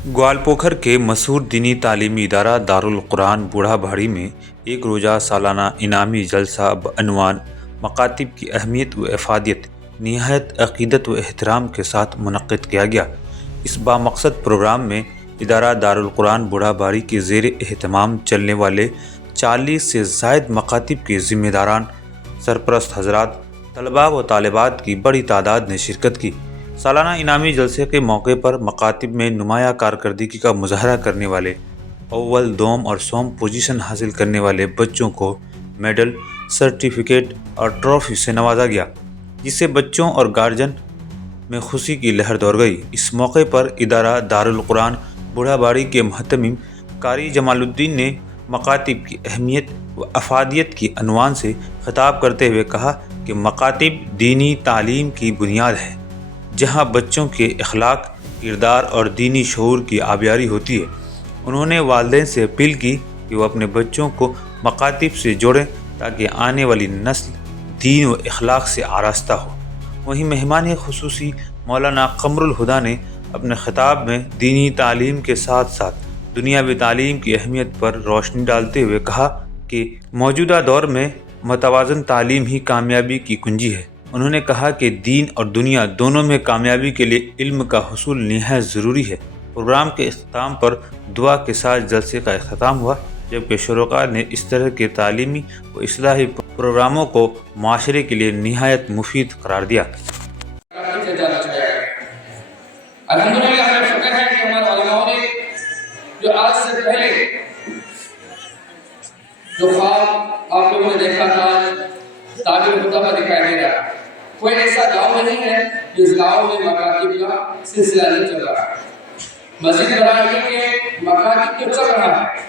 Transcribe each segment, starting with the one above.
ग्वालपोखर के मशहूर दीनी तालीमी इदारा दारुल कुरान बूढ़ा भाड़ी में एक रोज़ा सालाना इनामी जलसा बअनवान मकातिब की अहमियत व अफादियत निहायत अक़ीदत व एहतराम के साथ मुनक़्क़िद किया गया। इस बामक़सद प्रोग्राम में इदारा दारुल कुरान बूढ़ा भाड़ी के ज़ेर एहतमाम चलने वाले 40 से ज़ायद मकातिब के ज़िम्मेदारान, सरपरस्त हज़रात, तलबा व तालिबात की बड़ी तादाद ने शिरकत की। सालाना इनामी जलसे के मौके पर मकातिब में नुमाया कारकर्दगी का मुज़ाहरा करने वाले अव्वल, दोम और सोम पोजीशन हासिल करने वाले बच्चों को मेडल, सर्टिफिकेट और ट्रॉफी से नवाजा गया, जिससे बच्चों और गार्जियन में खुशी की लहर दौड़ गई। इस मौके पर इदारा दारुल कुरान बूढ़ा भाड़ी के मुहतमिम कारी जमालुद्दीन ने मकातिब की अहमियत व अफादियत की अनवान से खिताब करते हुए कहा कि मकातिब दीनी तालीम की बुनियाद है, जहाँ बच्चों के अखलाक, किरदार और दीनी शऊर की आबियारी होती है। उन्होंने वालिदैन से अपील की कि वो अपने बच्चों को मकातिब से जोड़ें ताकि आने वाली नस्ल दीन व अखलाक से आरास्ता हो। वहीं मेहमान खुसूसी मौलाना कमरुल हुदा ने अपने खिताब में दीनी तालीम के साथ साथ दुनियावी तालीम की अहमियत पर रोशनी डालते हुए कहा कि मौजूदा दौर में मतवाज़न तालीम ही कामयाबी की कुंजी है। उन्होंने कहा कि दीन और दुनिया दोनों में कामयाबी के लिए इल्म का हुसूल निहायत ज़रूरी है। प्रोग्राम के इख्तिताम पर दुआ के साथ जलसे का इख्तिताम हुआ, जबकि शुरका ने इस तरह के तालीमी व इस्लाही प्रोग्रामों को माशरे के लिए निहायत मुफीद करार दिया। अल्हम्दुलिल्लाह, हमें शुक्र है कि हमारे उलमाओं ने जो आज से पहले जो ख्वाब आप लोगों ने देखा था ताबीर होता हुआ दिखाई दे रहा है। कोई ऐसा गांव नहीं है जिस गांव में मकातिब का सिलसिला नहीं चल रहा है। मस्जिद बनाने के मकातिब तो चल रहा है,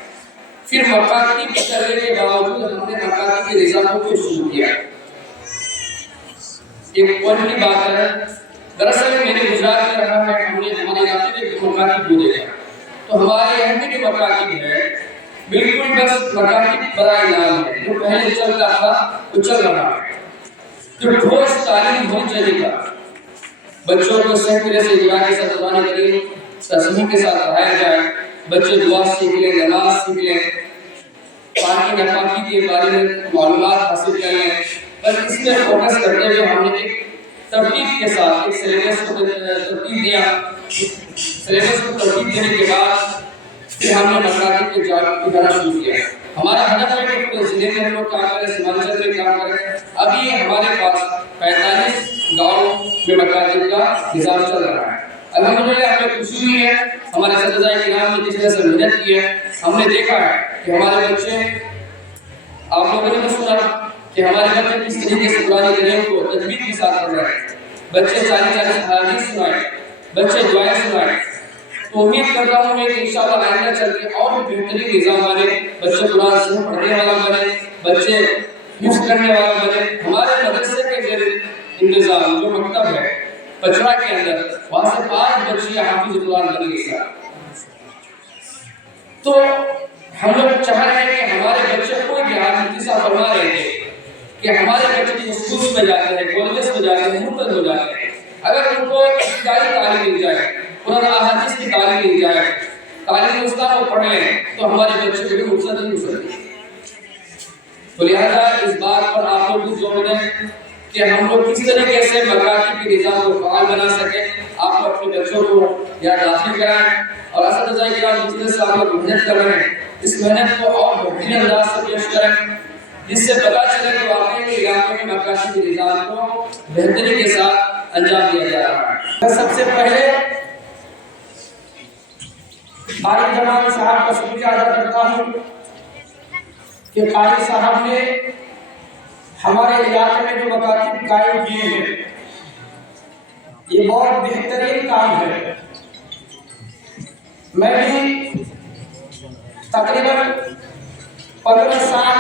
फिर मकातिब चलने के बावजूद हमने मकातिब के निज़ाम को शुरू किया। एक और की बात है, दरअसल मैंने गुजरात में रहा है, हमने हमारे इलाके में मकातिब को देखा, तो हमारे यहाँ में जो मकातिब है बिल्कुल बस मकातिब बड़ा नाम है, जो पहले चलता था वो चल रहा है। तो ठोस तालीम होनी चाहिए। बच्चों को सही तरह से दुआ के साथ कुरान करीम तस्मीह के साथ पढ़ाया जाए, बच्चे दुआ सीख लें, नमाज सीख लें, पानी नफाकी के बारे में मालूमात हासिल कर लें। बस इसमें फोकस करते हुए हमने एक तरतीब के साथ एक सिलेबस को तरतीब दिया। सिलेबस को तरतीब देने के बाद फिर हमने मकातिब के जाना शुरू किया। हमारा हदफ है कि पूरे जिले में हम लोग काम करें, सीमांचल में काम करें। अभी हमारे पास 45 गाँव में मकातिब का निज़ाम चल रहा है। अल्हम्दुलिल्लाह, हमें खुशी हुई है, हमारे सदस्याए किराम ने जिस तरह से मेहनत की है। हमने देखा है कि हमारे बच्चे, आप लोगों ने तो सुना कि हमारे बच्चे किस तरीके से कुरान करीम को तजवीद के साथ पढ़ रहे हैं। बच्चे 40-40 हदीस सुनाए, बच्चे दुआएं सुनाए। तो उम्मीद करता हूँ मैं कि इंशाअल्लाह आइंदा चल के और भी बेहतरीन निज़ाम बने, बच्चे कुरान से पढ़ने वाला बने, बच्चे हिफ्ज़ करने वाला बने। हमारे मदरसे के ज़रिए इंतज़ाम जो मकतब है पचड़ा के अंदर, वहाँ से 5 बच्चियाँ हाफिज़ कुरान बनेंगी। तो हम लोग चाह रहे हैं कि हमारे बच्चे कोई भी मुफ्ती साहब फरमा रहे थे कि हमारे बच्चे जो स्कूल में जाते हैं, कॉलेज में जाते हैं, मुर्तद हो जाते हैं, अगर उनको इब्तिदाई तालीम मिल जाए, कुरान अहादीस की तालीम मिल जाए, तालीम उस्ताद को पढ़ लें, तो हमारे बच्चे को भी मुर्तद नहीं हो सकते। तो लिहाजा इस बात पर आप लोग भी जोर दें कि हम लोग किस तरीके से मकातिब के निज़ाम को फ़आल बना सकें। आप अपने बच्चों को यहाँ दाखिल कराएं और असतज़ाए किराम जिस तरह से आप लोग मेहनत कर रहे हैं, इस मेहनत को और बेहतरीन अंदाज से पेश करें, जिससे पता चले कि वाकई में इलाके में मकातिब के निज़ाम को बेहतरी के साथ अंजाम दिया जा रहा है। मैं सबसे पहले कारी जमाल साहब का शुक्रिया अदा करता हूँ कि कारी साहब ने हमारे इलाके में जो मकातिब कायम किए हैं, ये बहुत बेहतरीन काम है। मैं भी तकरीबन 15 साल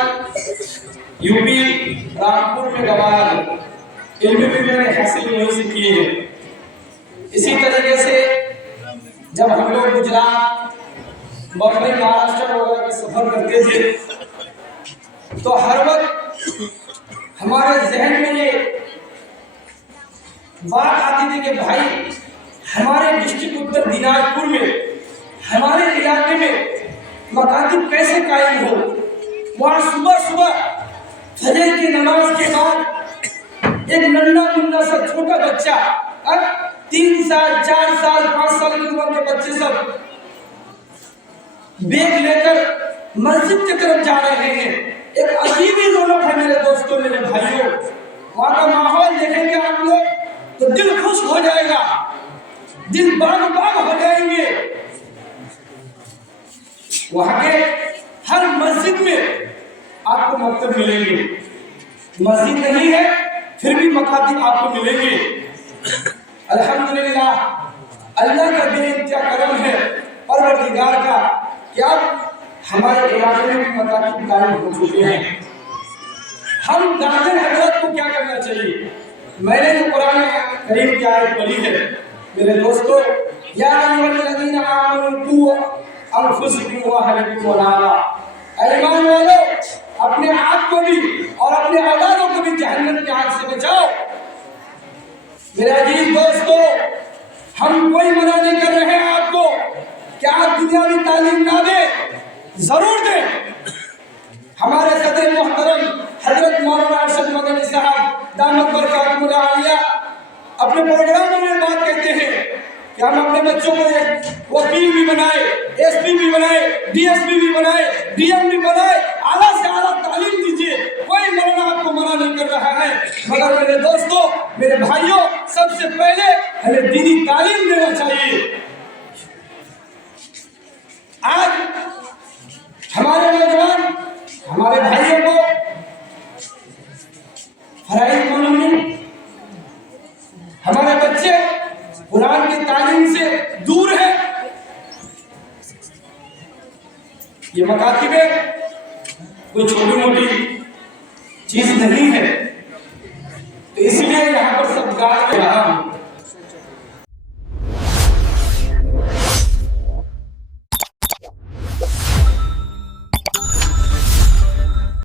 यूपी रामपुर में गवाया हूँ, इल्म भी मैंने हासिल वहीं से किए हैं। इसी तरीके से जब हम लोग गुजरात, बम्बई, महाराष्ट्र वगैरह के सफर करते थे, तो हर वक्त हमारे जहन में ये बात आती थी कि भाई हमारे डिस्ट्रिक्ट उत्तर दिनाजपुर में मकातिब कैसे कायम हो। वहाँ सुबह सुबह फजर की नमाज के बाद एक नन्हा मुन्ना सा छोटा बच्चा, 3 साल 4 साल 5 साल की उम्र के बच्चे सब बैग लेकर मस्जिद की तरफ जा रहे हैं। एक अजीब ही रौनक है मेरे दोस्तों, मेरे भाइयों। वहाँ का माहौल देखेंगे आप लोग तो दिल खुश हो जाएगा, दिल बाग बाग हो जाएंगे। वहाँ के हर मस्जिद में आपको मकतब मिलेंगे, मस्जिद नहीं है फिर भी मकातिब आपको मिलेंगे। अल्हम्दुलिल्लाह, अल्लाह का बेइंतहा करम है, परवरदिगार का, क्या हमारे इलाके में भी मकातिब कायम हो चुके हैं। हम गार्जियन हजरत को क्या करना चाहिए? मैंने जो कुरान करीम की आयत पढ़ी है मेरे दोस्तों, या अय्युहल्लज़ीना आमनू कू अनफुसकुम व अहलिकुम नारा, ईमान वालों अपने आप को भी और अपने औलादों को भी जहन्नम की आग से बचाओ। मेरे अजीज दोस्तों, हम कोई मना नहीं कर रहे हैं आपको कि आप दुनियावी तालीम ना दें, जरूर दें। हमारे सदर मोहतरम हजरत मौलाना अरशद मदनी साहब दामत बरकातुहुल आलिया अपने प्रोग्रामों में बात कहते हैं कि हम अपने बच्चों को एक वकील भी बनाए, एसपी भी बनाए, डीएसपी भी बनाए, डीएम भी बनाए, आला से आला तालीम दीजिए। कोई मौलाना आपको मना नहीं कर रहा है, मगर मेरे दोस्तों, मेरे भाइयों, सबसे पहले हमें दीनी तालीम देना चाहिए। आज हमारे नौजवान, हमारे भाइयों को फराइज मालूम नहीं, हमारे बच्चे कुरान की तालीम से दूर है। ये मकातिबे कोई छोटी मोटी चीज नहीं है।